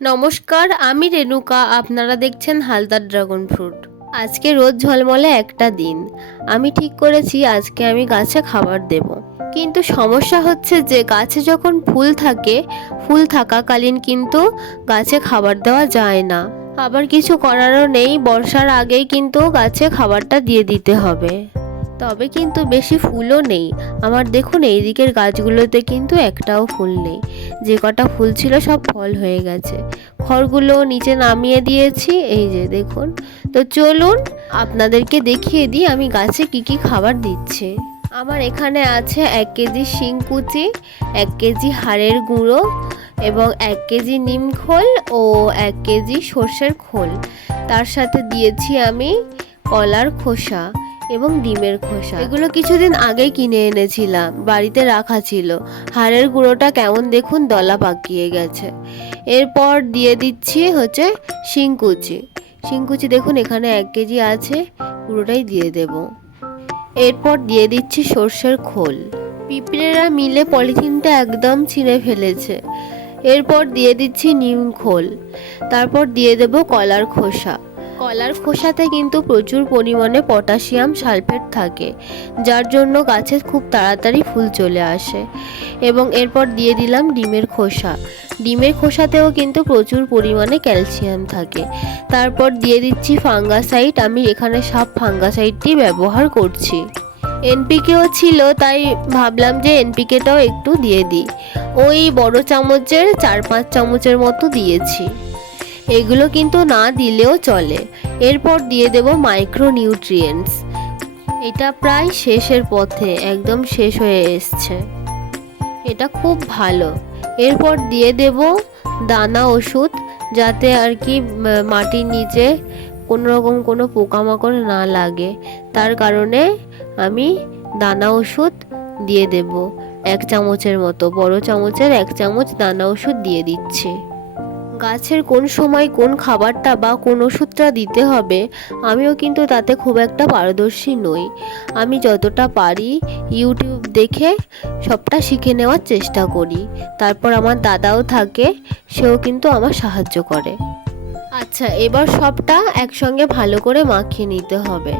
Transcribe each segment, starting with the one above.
নমস্কার, আমি রেণুকা। আপনারা দেখছেন হালদার ড্রাগন ফ্রুট। আজকে রোদ ঝলমলে একটা দিন। আমি ঠিক করেছি আজকে আমি গাছে খাবার দেব। কিন্তু সমস্যা হচ্ছে যে গাছে যখন ফুল থাকে, ফুল থাকাকালীন কিন্তু গাছে খাবার দেওয়া যায় না। আবার কিছু করারও নেই, বর্ষার আগেই কিন্তু গাছে খাবারটা দিয়ে দিতে হবে। তবে কিন্তু বেশি ফুলও নেই। আমার দেখুন এই দিকের গাছগুলোতে কিন্তু একটাও ফুল নেই। যে কটা ফুল ছিল সব ফল হয়ে গেছে। খড়গুলো নিচে নামিয়ে দিয়েছি, এই যে দেখুন। তো চলুন আপনাদেরকে দেখিয়ে দিই আমি গাছে কি কি খাবার দিচ্ছি। আমার এখানে আছে 1 কেজি শিংকুচি, 1 কেজি হাড়ের গুঁড়ো এবং 1 কেজি নিম খোল ও 1 কেজি সর্ষের খোল। তার সাথে দিয়েছি আমি কলার খোসা এবং ডিমের খোসা। এগুলো কিছুদিন আগেই কিনে এনেছিলাম, বাড়িতে রাখা ছিল। হাড়ের গুঁড়োটা কেমন দেখুন দলা পাকিয়ে গেছে। এরপর দিয়ে দিচ্ছি হচ্ছে শিংকুচি। শিংকুচি দেখুন এখানে 1 কেজি আছে, পুরোটাই দিয়ে দেব। এরপর দিয়ে দিচ্ছি সর্ষের খোল। পিঁপড়েরা মিলে পলিথিনটা একদম ছিঁড়ে ফেলেছে। এরপর দিয়ে দিচ্ছি নিম খোল। তারপর দিয়ে দেব কলার খোসা। কলার খোসাতে কিন্তু প্রচুর পরিমাণে পটাশিয়াম সালফেট থাকে, যার জন্য গাছে খুব তাড়াতাড়ি ফুল চলে আসে। এবং এরপর দিয়ে দিলাম ডিমের খোসা। ডিমের খোসাতেও কিন্তু প্রচুর পরিমাণে ক্যালসিয়াম থাকে। তারপর দিয়ে দিচ্ছি ফাঙ্গাসাইড। আমি এখানে সব ফাঙ্গাসাইডটি ব্যবহার করছি। এনপিকেও ছিল, তাই ভাবলাম যে এনপিকেটাও একটু দিয়ে দিই। ওই বড় চামচের 4-5 চামচের মতো দিয়েছি। এগুলো কিন্তু না দিলেও চলে। এরপর দিয়ে দেব মাইক্রো নিউট্রিয়েন্টস। এটা প্রায় শেষের পথে, একদম শেষ হয়ে এসছে। এটা খুব ভালো। এরপর দিয়ে দেব দানা ওষুধ, যাতে আর কি মাটির নিচে কোনো রকম কোনো পোকামাকড় না লাগে। তার কারণে আমি দানা ওষুধ দিয়ে দেব 1 চামচের মতো। বড় চামচের 1 চামচ দানা ওষুধ দিয়ে দিচ্ছি। গাছের কোন সময় কোন খাবারটা বা কোন ওষুধটা দিতে হবে আমিও কিন্তু তাতে খুব একটা পারদর্শী নই। আমি যতটা পারি ইউটিউব দেখে সবটা শিখে নেওয়ার চেষ্টা করি। তারপর আমার দাদাও থাকে, সেও কিন্তু আমার সাহায্য করে। আচ্ছা, এবার সবটা একসঙ্গে ভালো করে মাখিয়ে নিতে হবে।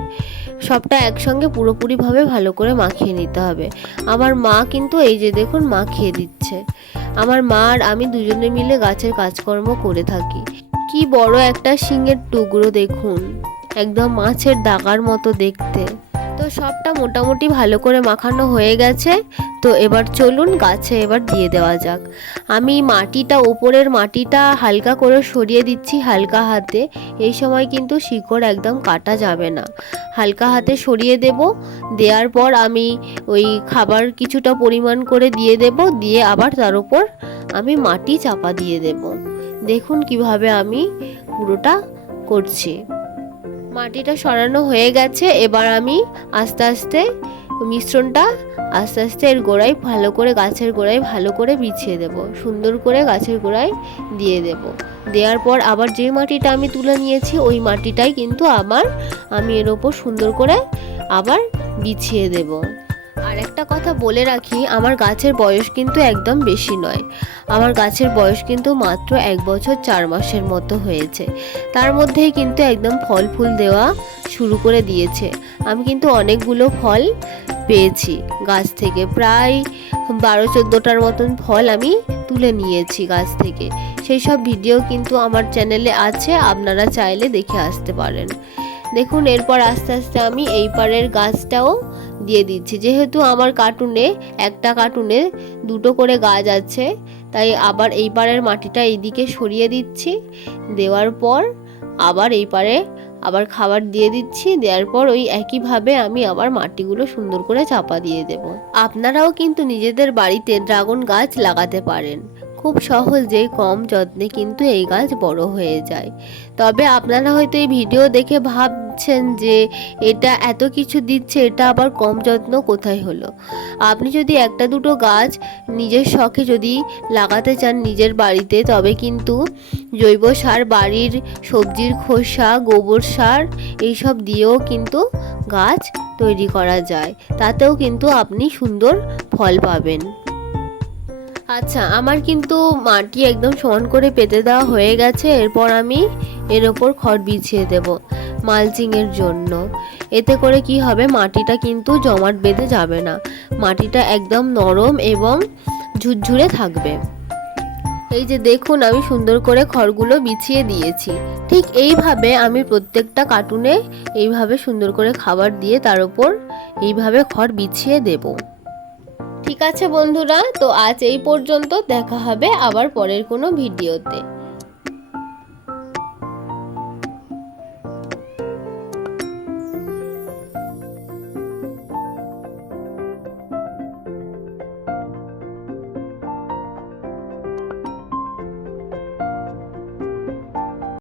সবটা একসঙ্গে পুরোপুরিভাবে ভালো করে মাখিয়ে নিতে হবে। আমার মা কিন্তু এই যে দেখুন মাখিয়ে দিচ্ছে। আমার মা আর আমি দুজনে মিলে গাছের কাজকর্ম করে থাকি। কি বড় একটা শিঙের টুকরো দেখুন, একদম মাছের দাগার মতো দেখতে। তো সবটা মোটামুটি ভালো করে মাখানো হয়ে গেছে। তো এবার চলুন গাছে এবার দিয়ে দেওয়া যাক। আমি মাটিটা, উপরের মাটিটা হালকা করে সরিয়ে দিচ্ছি হালকা হাতে। এই সময় কিন্তু শিকড় একদম কাটা যাবে না, হালকা হাতে সরিয়ে দেব। দেওয়ার পর আমি ওই খাবার কিছুটা পরিমাণ করে দিয়ে দেব, দিয়ে আবার তার উপর আমি মাটি চাপা দিয়ে দেব। দেখুন কিভাবে আমি পুরোটা করছি। মাটিটা সরানো হয়ে গেছে। এবার আমি আস্তে আস্তে মিশ্রণটা এর গোড়ায় ভালো করে, গাছের গোড়ায় ভালো করে বিছিয়ে দেব। সুন্দর করে গাছের গোড়ায় দিয়ে দেব। দেওয়ার পর আবার যে মাটিটা আমি তুলে নিয়েছি ওই মাটিটাই কিন্তু আমি এর ওপর সুন্দর করে আবার বিছিয়ে দেব। আর একটা কথা বলে রাখি, আমার গাছের বয়স কিন্তু একদম বেশি নয়। আমার গাছের বয়স কিন্তু মাত্র 1 বছর 4 মাসের মতো হয়েছে। তার মধ্যেই কিন্তু একদম ফল ফুল দেওয়া শুরু করে দিয়েছে। আমি কিন্তু অনেকগুলো ফল পেয়েছি গাছ থেকে, প্রায় 12-14টার মতন ফল আমি তুলে নিয়েছি গাছ থেকে। সেই সব ভিডিও কিন্তু আমার চ্যানেলে আছে, আপনারা চাইলে দেখে আসতে পারেন। দেখুন এরপর আস্তে আস্তে আমি এই পারের গাছটাও দিয়ে দিচ্ছি। যেহেতু আমার একটা কার্টুনে 2টো করে গাছ আছে, তাই আবার এই পারের মাটিটা এইদিকে সরিয়ে দিচ্ছি। দেওয়ার পর আবার এই পারে আবার খাবার দিয়ে দিচ্ছি। দেওয়ার পর ওই একইভাবে আমি আবার মাটিগুলো সুন্দর করে চাপা দিয়ে দেব। আপনারাও কিন্তু নিজেদের বাড়িতে ড্রাগন গাছ লাগাতে পারেন। খুব সহজে কম যত্নে কিন্তু এই গাছ বড় হয়ে যায়। তবে আপনারা হয়তো এই ভিডিও দেখে ভাবছেন যে এটা এত কিছু দিচ্ছে, এটা আবার কম যত্ন কোথায় হলো। আপনি যদি 1-2টো গাছ নিজের শখে যদি লাগাতে চান নিজের বাড়িতে, তবে কিন্তু জৈব সার, বাড়ির সবজির খোসা, গোবর সার এইসব দিয়েও কিন্তু গাছ তৈরি করা যায়। তাতেও কিন্তু আপনি সুন্দর ফল পাবেন। আচ্ছা, আমার কিন্তু মাটি একদম সমান করে পেতে দেওয়া হয়ে গেছে। এরপর আমি এর ওপর খড় বিছিয়ে দেব মালচিংয়ের জন্য। এতে করে কি হবে, মাটিটা কিন্তু জমাট বেঁধে যাবে না, মাটিটা একদম নরম এবং ঝুরঝুরে থাকবে। এই যে দেখুন, আমি সুন্দর করে খড়গুলো বিছিয়ে দিয়েছি। ঠিক এইভাবে আমি প্রত্যেকটা কার্টুনে এইভাবে সুন্দর করে খাবার দিয়ে তার উপর এইভাবে খড় বিছিয়ে দেব। ঠিক আছে বন্ধুরা, তো আজ এই পর্যন্ত। দেখা হবে আবার পরের কোনো ভিডিওতে।